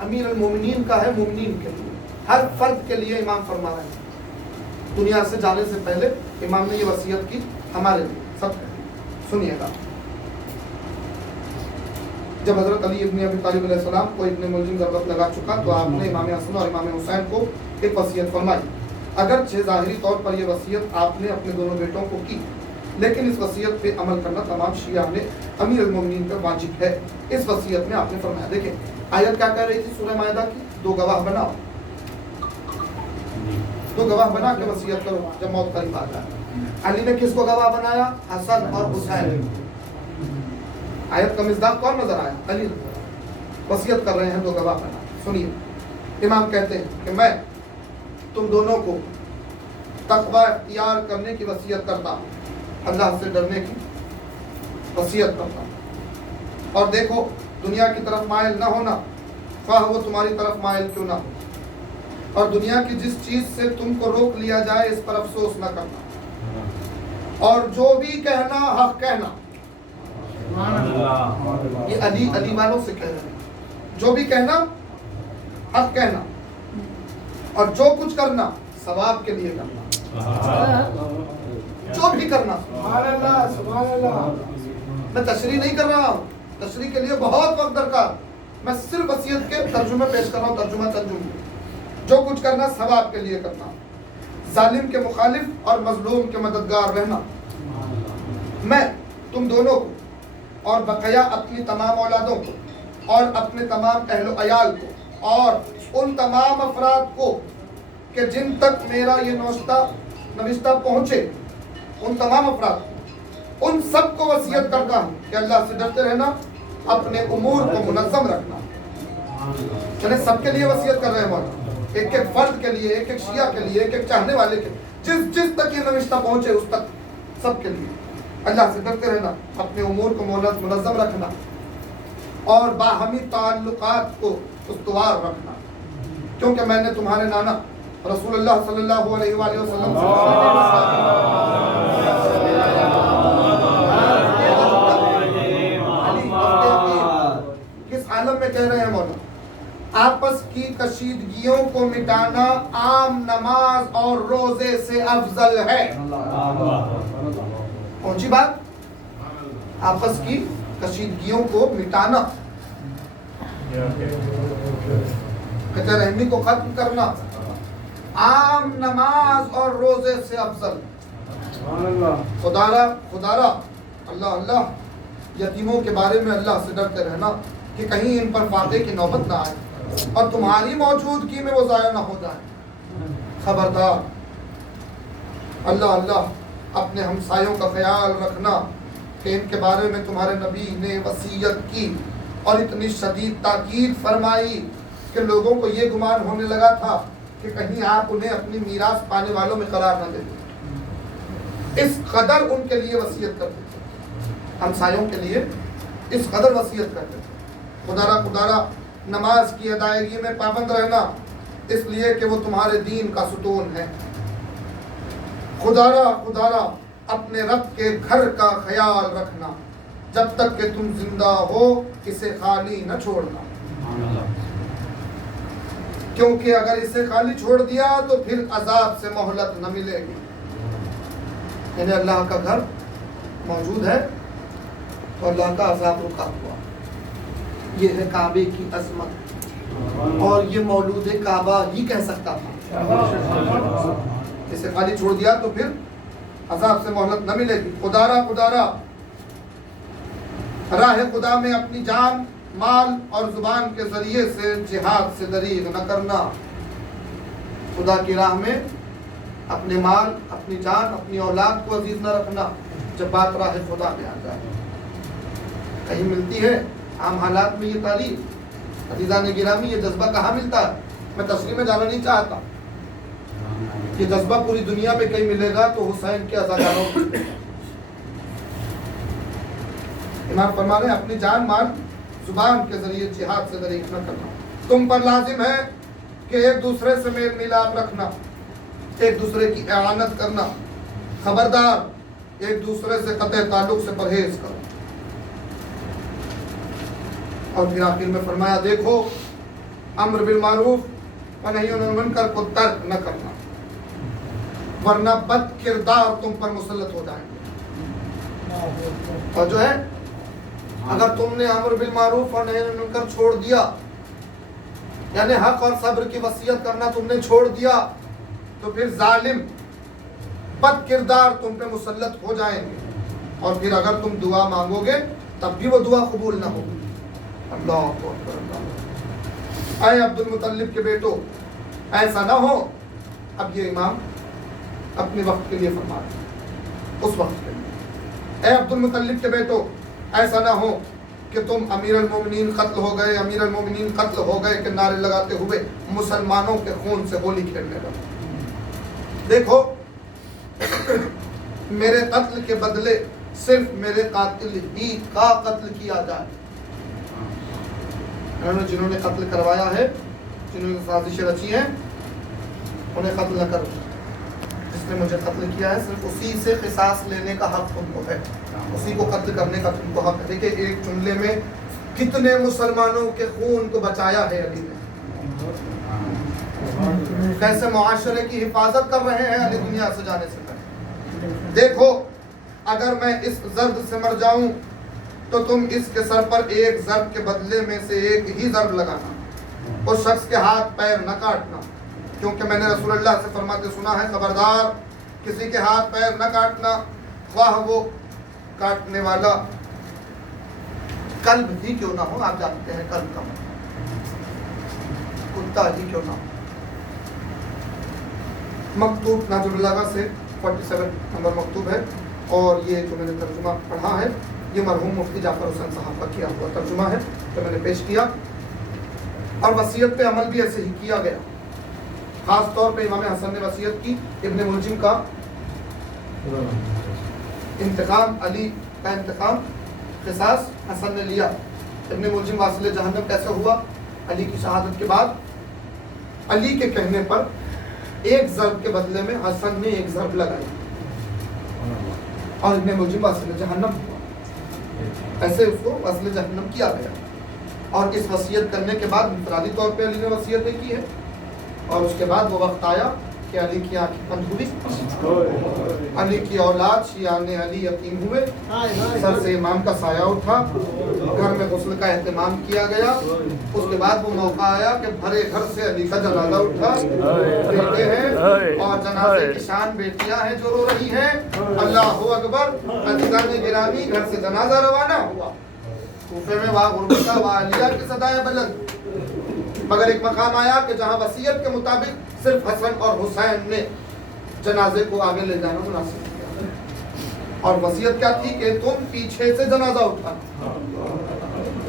امیر المومنین کا ہے، مومنین کے لیے، ہر فرد کے لیے امام فرما رہے ہیں۔ دنیا سے جانے سے پہلے امام نے یہ وصیت کی ہمارے لیے، سب سنیے گا۔ جب حضرت علی ابن ابی طالب علیہ السلام کو ابن ملجم ضربت لگا چکا تو آپ نے امام حسن اور امام حسین کو ایک وصیت فرمائی۔ اگرچہ ظاہری طور پر یہ وصیت آپ نے اپنے دونوں بیٹوں کو کی، لیکن اس وصیت پہ عمل کرنا تمام شیعہ نے امیر المومنین پر واجب ہے۔ اس وصیت میں آپ نے فرمایا، دیکھیں آیت کیا کہہ رہی تھی سورہ مائدہ کی؟ دو گواہ بناؤ، دو گواہ بنا کے وصیت کرو جب موت قریب آ جائے۔ علی نے کس کو گواہ بنایا؟ حسن اور حسین۔ آیت کا مصداق کون نظر آیا؟ علی۔ وصیت کر رہے ہیں دو گواہ بنا۔ سنیے، امام کہتے ہیں کہ میں تم دونوں کو تقوی اختیار کرنے کی وصیت کرتا ہوں، اللہ سے ڈرنے کی وصیت کرتا ہوں، اور دیکھو دنیا کی طرف مائل نہ ہونا، خواہ وہ تمہاری طرف مائل کیوں نہ ہو، اور دنیا کی جس چیز سے تم کو روک لیا جائے اس پر افسوس نہ کرنا، اور جو بھی کہنا حق کہنا۔ یہ علی والوں سے کہہ رہے ہیں، جو بھی کہنا حق کہنا، اور جو کچھ کرنا ثواب کے لیے کرنا، جو بھی کرنا۔ سبحان اللہ، سبحان اللہ۔ میں تشریح نہیں کر رہا ہوں، تشریح کے لیے بہت وقت درکار، میں صرف وصیت کے ترجمے پیش کر رہا ہوں، ترجمہ ترجمہ۔ جو کچھ کرنا ثواب کے لیے کرنا، ظالم کے مخالف اور مظلوم کے مددگار رہنا۔ میں تم دونوں کو اور بقیہ اپنی تمام اولادوں کو اور اپنے تمام اہل و عیال کو اور ان تمام افراد کو کہ جن تک میرا یہ نوشتہ پہنچے، ان تمام افراد کو، ان سب کو وصیت کرتا ہوں کہ اللہ سے ڈرتے رہنا، اپنے امور کو منظم رکھنا۔ چلے سب کے لیے وصیت کر رہے ہیں مولانا، ایک ایک فرد کے لیے، ایک ایک شیعہ کے لیے، ایک ایک چاہنے والے کے، جس تک یہ نوشتہ پہنچے اس تک سب کے لیے اللہ سے ڈرتے رہنا، اپنے امور کو منظم رکھنا، اور باہمی تعلقات کو استوار رکھنا، کیونکہ میں نے تمہارے نانا رسول اللہ صلی اللہ علیہ وآلہ وسلم کس عالم میں کہہ رہے ہیں مولانا؟ آپس کی کشیدگیوں کو مٹانا عام نماز اور روزے سے افضل ہے۔ پہنچی بات؟ آپس کی کشیدگیوں کو مٹانا، قطع رحمی کو ختم کرنا عام نماز اور روزے سے افضل۔ خدارا اللہ یتیموں کے بارے میں اللہ سے ڈرتے رہنا کہ کہیں ان پر فاقے کی نوبت نہ آئے اور تمہاری موجودگی میں وہ ضائع نہ ہو جائے۔ خبردار اللہ اپنے ہمسایوں کا خیال رکھنا کہ ان کے بارے میں تمہارے نبی نے وصیت کی اور اتنی شدید تاکید فرمائی کہ لوگوں کو یہ گمان ہونے لگا تھا کہ کہیں آپ انہیں اپنی میراث پانے والوں میں قرار نہ دیں۔ اس قدر ان کے لیے وصیت کرتے تھے، ہمسایوں کے لیے اس قدر وصیت کرتے تھے۔ خدا نماز کی ادائیگی میں پابند رہنا، اس لیے کہ وہ تمہارے دین کا ستون ہے۔ خدا اپنے رب کے گھر کا خیال رکھنا، جب تک کہ تم زندہ ہو اسے خالی نہ چھوڑنا، کیونکہ اگر اسے خالی چھوڑ دیا تو پھر عذاب سے مہلت نہ ملے گی۔ یعنی اللہ کا گھر موجود ہے تو اللہ کا عذاب رکا ہوا، یہ ہے کعبے کی عظمت، اور یہ مولود کعبہ ہی کہہ سکتا تھا۔ اسے خالی چھوڑ دیا تو پھر عذاب سے مہلت نہ ملے گی۔ خدا راہ خدا میں اپنی جان، مال اور زبان کے ذریعے سے جہاد سے دریغ نہ کرنا۔ خدا کی راہ میں اپنے مال، اپنی جان، اپنی اولاد کو عزیز نہ رکھنا جب بات راہ خدا میں آ جائے۔ کہیں ملتی ہے عام حالات میں یہ تعلیم؟ عزیزان گرامی، یہ جذبہ کہاں ملتا ہے؟ میں تشریح میں جانا نہیں چاہتا، یہ جذبہ پوری دنیا میں کہیں ملے گا تو حسین کے عزاداروں کو ملے گا۔ امام فرما رہے ہیں اپنی جان، مال، زبان کے ذریعے جہاد سے دریغ نہ کرنا۔ تم پر لازم ہے کہ ایک دوسرے سے میل ملاپ رکھنا، ایک دوسرے کی اعانت کرنا، خبردار ایک دوسرے سے قطع تعلق سے پرہیز کرو۔ اور پھر آخر میں فرمایا دیکھو، امر بالمعروف و نہی عن المنکر کو ترک نہ کرنا، ورنہ بد کردار تم پر مسلط ہو جائیں گے۔ اور جو ہے اگر تم نے امر بالمعروف اور نہی عن المنکر چھوڑ دیا، یعنی حق اور صبر کی وصیت کرنا تم نے چھوڑ دیا، تو پھر ظالم بد کردار تم پہ مسلط ہو جائیں گے، اور پھر اگر تم دعا مانگو گے تب بھی وہ دعا قبول نہ ہوگی۔ اللہ اکبر، اللہ۔ اے عبد المطلب کے بیٹو، ایسا نہ ہو، اب یہ امام اپنے وقت کے لیے فرما رہے ہیں، اس وقت کے لیے، اے عبد المطلب کے بیٹو، ایسا نہ ہو کہ تم امیر المومنین قتل ہو گئے، امیر المومنین قتل ہو گئے کے نعرے لگاتے ہوئے مسلمانوں کے خون سے ہولی کھیلنے لگے۔ دیکھو، میرے قتل کے بدلے صرف میرے قاتل ہی کا قتل کیا جائے۔ جنہوں نے قتل کروایا ہے، جنہوں نے سازشیں رچی ہیں، انہیں قتل نہ کرو۔ جس نے مجھے قتل کیا ہے صرف اسی سے قصاص لینے کا حق تم کو ہے، اسی کو قتل کرنے کا تم کو حق ہے۔ دیکھیں ایک جملے میں کتنے مسلمانوں کے خون کو بچایا ہے علی نے، کیسے معاشرے کی حفاظت کر رہے ہیں علی دنیا سے جانے سے پہلے۔ دیکھو، اگر میں اس ضرب سے مر جاؤں تو تم اس کے سر پر ایک ضرب کے بدلے میں سے ایک ہی ضرب لگانا، اس شخص کے ہاتھ پیر نہ کاٹنا، کیونکہ میں نے رسول اللہ سے فرماتے سنا ہے، خبردار کسی کے ہاتھ پیر نہ کاٹنا، خواہ وہ کاٹنے والا کلب ہی کیوں نہ ہو۔ آپ جانتے ہیں کلب کا کتا ہی کیوں نہ ہو۔ مکتوب ناظر البلاغہ سے 47 نمبر مکتوب ہے، اور یہ جو میں نے ترجمہ پڑھا ہے یہ مرحوم مفتی جعفر حسین صاحب کا کیا ہوا ترجمہ ہے جو میں نے پیش کیا، اور وصیت پہ عمل بھی ایسے ہی کیا گیا۔ خاص طور پہ امام حسن نے وصیت کی ابن ملجم کا انتقام، علی کا انتقام، قصاص حسن نے لیا۔ ابن ملجم واصل جہنم کیسے ہوا؟ علی کی شہادت کے بعد علی کے کہنے پر ایک ضرب کے بدلے میں حسن نے ایک ضرب لگائی اور ابن ملجم واصل جہنم ہوا۔ ایسے اس کو واصل جہنم کیا گیا، اور اس وصیت کرنے کے بعد انفرادی طور پہ علی نے وصیتیں کی ہے، اور اس کے بعد وہ وقت آیا کہ علی کی آنکھیں بند ہوئی، علی کی اولاد شیعان علی یتیم ہوئے، سر سے امام کا سایہ اٹھا، گھر میں غسل کا اہتمام کیا گیا۔ اس کے بعد وہ موقع آیا کہ بھرے گھر سے علی کا جنازہ اٹھا، بیٹے ہیں اور جنازے کی شان بیٹیاں ہیں جو رو رہی ہیں، اللہ اکبر۔ عزیزان گرامی، گھر سے جنازہ روانہ ہوا، کوفے میں وہاں غربتہ و عالیہ کی صدائیں بلند، مگر ایک مقام آیا کہ جہاں وصیت کے مطابق صرف حسن اور حسین نے جنازے کو آگے لے جانا مناسب کیا، اور وصیت کیا تھی کہ تم پیچھے سے جنازہ اٹھانا،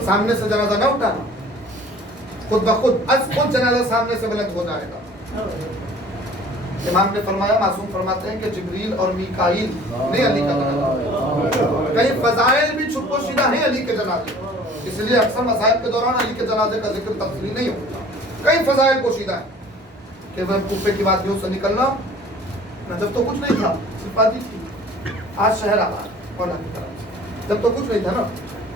سامنے سے جنازہ نہ اٹھانا، خود بخود از خود جنازہ سامنے سے بلند ہو جائے گا۔ امام نے فرمایا، معصوم فرماتے ہیں کہ جبریل اور میکائیل نے علی کا جنازہ، کئی فضائل بھی چھپ پوشیدہ ہیں علی کے جنازے، اس لیے اکثر مصائب کے دوران علی کے جنازے کا ذکر تفصیلی نہیں ہوتا، کئی فضائل پوشیدہ ہیں کہ وہ کوفے کی وادیوں سے نکلنا، نجف تو کچھ نہیں تھا، صرف وادی تھی، آج شہر آباد اور کی طرف، جب تو کچھ نہیں تھا نا.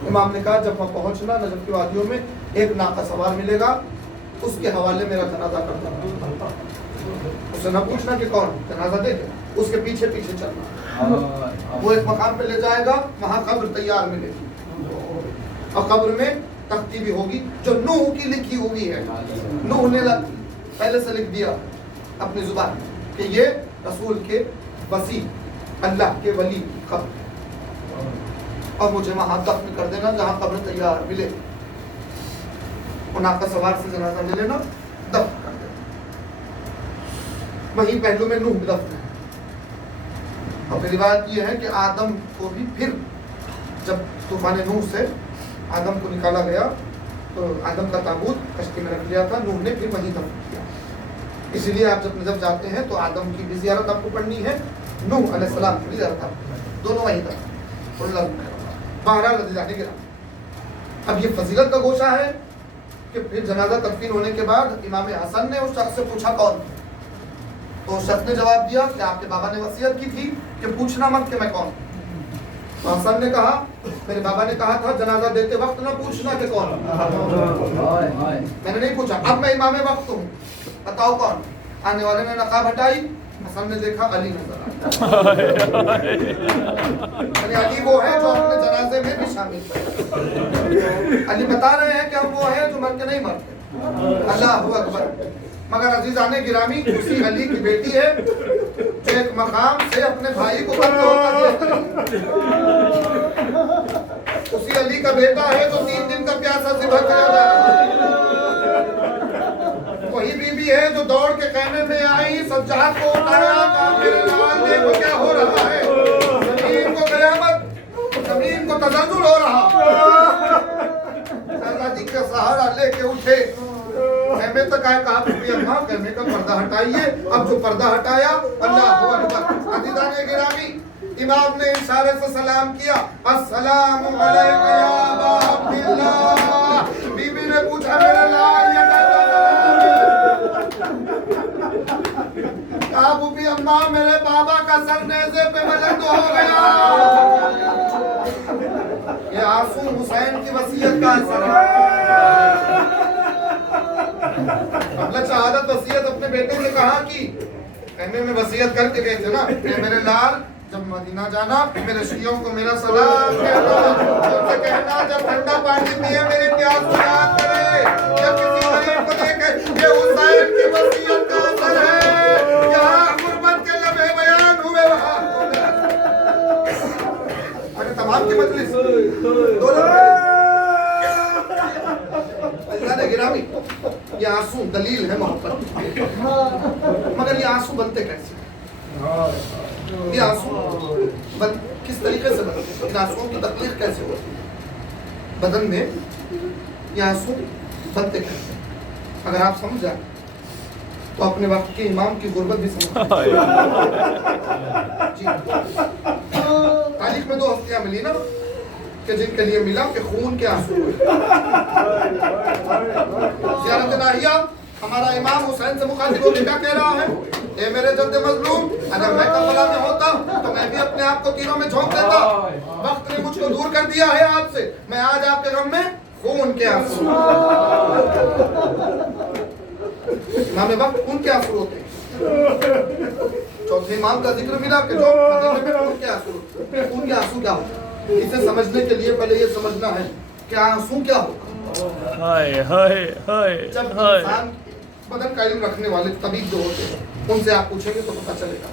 امام نے کہا جب وہاں پہنچنا نجف کی وادیوں میں ایک ناقہ سوار ملے گا، اس کے حوالے میرا جنازہ کرتا رہا، اسے نہ پوچھنا کہ کون جنازہ دے دے، اس کے پیچھے پیچھے چلنا، وہ ایک مقام پہ لے جائے گا، وہاں قبر تیار ملے گی، اور قبر میں تختی بھی ہوگی جو نوح کی لکھی ہوئی ہے. نوح نے پہلے سے لکھ دیا اپنی زبان کہ یہ رسول کے وسیع اللہ کے ولی کی قبر، اور مجھے وہاں دفن کر دینا جہاں قبر تیار ملے، ناقہ سوار سے جنازہ لے لینا، دفن کر دینا، وہیں پہلو میں نوح دفن ہے. اور پھر روایت یہ ہے کہ آدم کو بھی پھر جب طوفان نوح سے آدم کو نکالا گیا تو آدم کا تابوت کشتی میں رکھ لیا تھا، نوح نے پھر وہیں دفن کیا. اسی لیے آپ جب نجف جاتے ہیں تو آدم کی بھی زیارت آپ کو پڑھنی ہے، نوح علیہ السلام کی بھی زیارت آپ کو، دونوں وہیں دفن. بہرحال رضی اللہ عنہ. اب یہ فضیلت کا گوشہ ہے کہ پھر جنازہ تدفین ہونے کے بعد امام حسن نے اس شخص سے پوچھا کون، تو اس شخص نے جواب دیا کہ آپ کے بابا نے وصیت کی تھی کہ پوچھنا مت کہ میں کون. تو حسن نے کہا میرے بابا نے کہا تھا جنازہ دیتے وقت نہ پوچھنا کہ کون. میں نے نہیں پوچھا، اب میں امام وقت ہوں، بتاؤ کون. آنے والے نے نقاب ہٹائی، حسن نے دیکھا علی نظر آیا، یعنی علی وہ ہے جو اپنے جنازے میں بھی شامل ہے. علی بتا رہے ہیں کہ ہم وہ ہیں جو مر کے نہیں مرتے. اللہ اکبر. مگر عزیزان گرامی اسی علی کی بیٹی ہے جو ایک مقام سے اپنے بھائی کو قتل ہوتا دیا، اسی علی کا بیٹا ہے جو 3 دن کا پیاسا ذبح کیا گیا، وہی بی بی ہے جو دوڑ کے خیمے میں آئی، سجاد کو اٹھایا، کہا میرے لال دیکھو کیا ہو رہا ہے، زمین کو قیامت، زمین کو تزلزل ہو رہا. شہزادی کا سہارا لے کے اٹھے، خیمے تک آئے، کہا بی اماں خیمے کا پردہ ہٹائیے. اب جو پردہ ہٹایا، اللہ اکبر. عزیزان گرامی امام نے اشارے سے سلام کیا، السلام علیکم یا ابا عبداللہ. بی بی نے پوچھا میرے لال یہ کہا بی اماں میرے بابا کا سر نیزے پہ بلند ہو گیا. یہ آنسو حسین کی وصیت کا اثر ہے. قبل شہادت وصیت اپنے بیٹے سے کہا کہ خیمے میں وصیت کر کے گئے تھے نا کہ میرے لال جب مدینہ جانا میرے شیعوں کو میرا سلام کہنا، ان سے کہنا جب ٹھنڈا پانی پیے میری پیاس کو یاد کرے، جب کسی غریب کو دیکھے. یہ حسین کی وصیت کا اثر ہے. یہاں غربت کے لمحے بیان ہوئے، وہاں اگر تمام کی مجلس دو لمحے گرامی. یہ آنسو دلیل ہے محبت، مگر یہ آنسو بنتے کیسے؟ یہ آنسو کس طریقے سے بنتے؟ ان آنسوؤں کی تخلیق کیسے ہوتی ہے بدن میں؟ یہ آنسو بنتے کیسے؟ اگر آپ سمجھ جائیں تو اپنے وقت کے امام کی غربت بھی سمجھ جائیں. جی تاریخ میں 2 ہستیاں ملی نا کہ جن کے لیے ملا کہ خون کے آنسو ہوئے. زیارت ناہیہ ہمارا امام حسین سے مخاطب ہو کے کیا کہہ رہا ہے؟ اے میرے جد مظلوم، اگر میں کربلا میں ہوتا تو میں بھی اپنے آپ کو تیروں میں جھونک دیتا. وقت نے مجھ کو دور کر دیا ہے آپ سے، میں آج آپ کے غم میں خون کے آنسو. امام وقت خون کے آنسو ہوتے ہیں. چوتھے امام کا ذکر ملا کہ جو مدینے میں خون کے آنسو ہوتے ہیں. خون کے آنسو کیا ہوتا ہے؟ اسے سمجھنے کے لیے پہلے یہ سمجھنا ہے کہ آنسو کیا ہوتا ہے. جب انسان بدن کا علم رکھنے والے طبیب جو ہوتے ہیں ان سے آپ پوچھیں گے تو پتہ چلے گا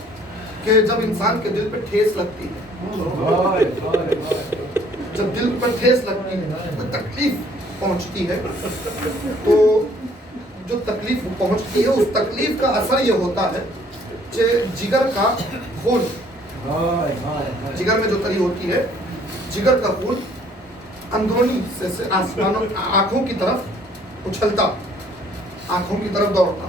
کہ جب انسان کے دل پہ ٹھیس لگتی ہے، جب دل پر ٹھیس لگتی ہے، کوئی تکلیف پہنچتی ہے، تو جو تکلیف پہنچتی ہے اس تکلیف کا اثر یہ ہوتا ہے کہ جگر کا خون، جگر میں جو تری ہوتی ہے، جگر کا خون اندرونی سے آسمانوں آنکھوں کی طرف اچھلتا، آنکھوں کی طرف دوڑتا.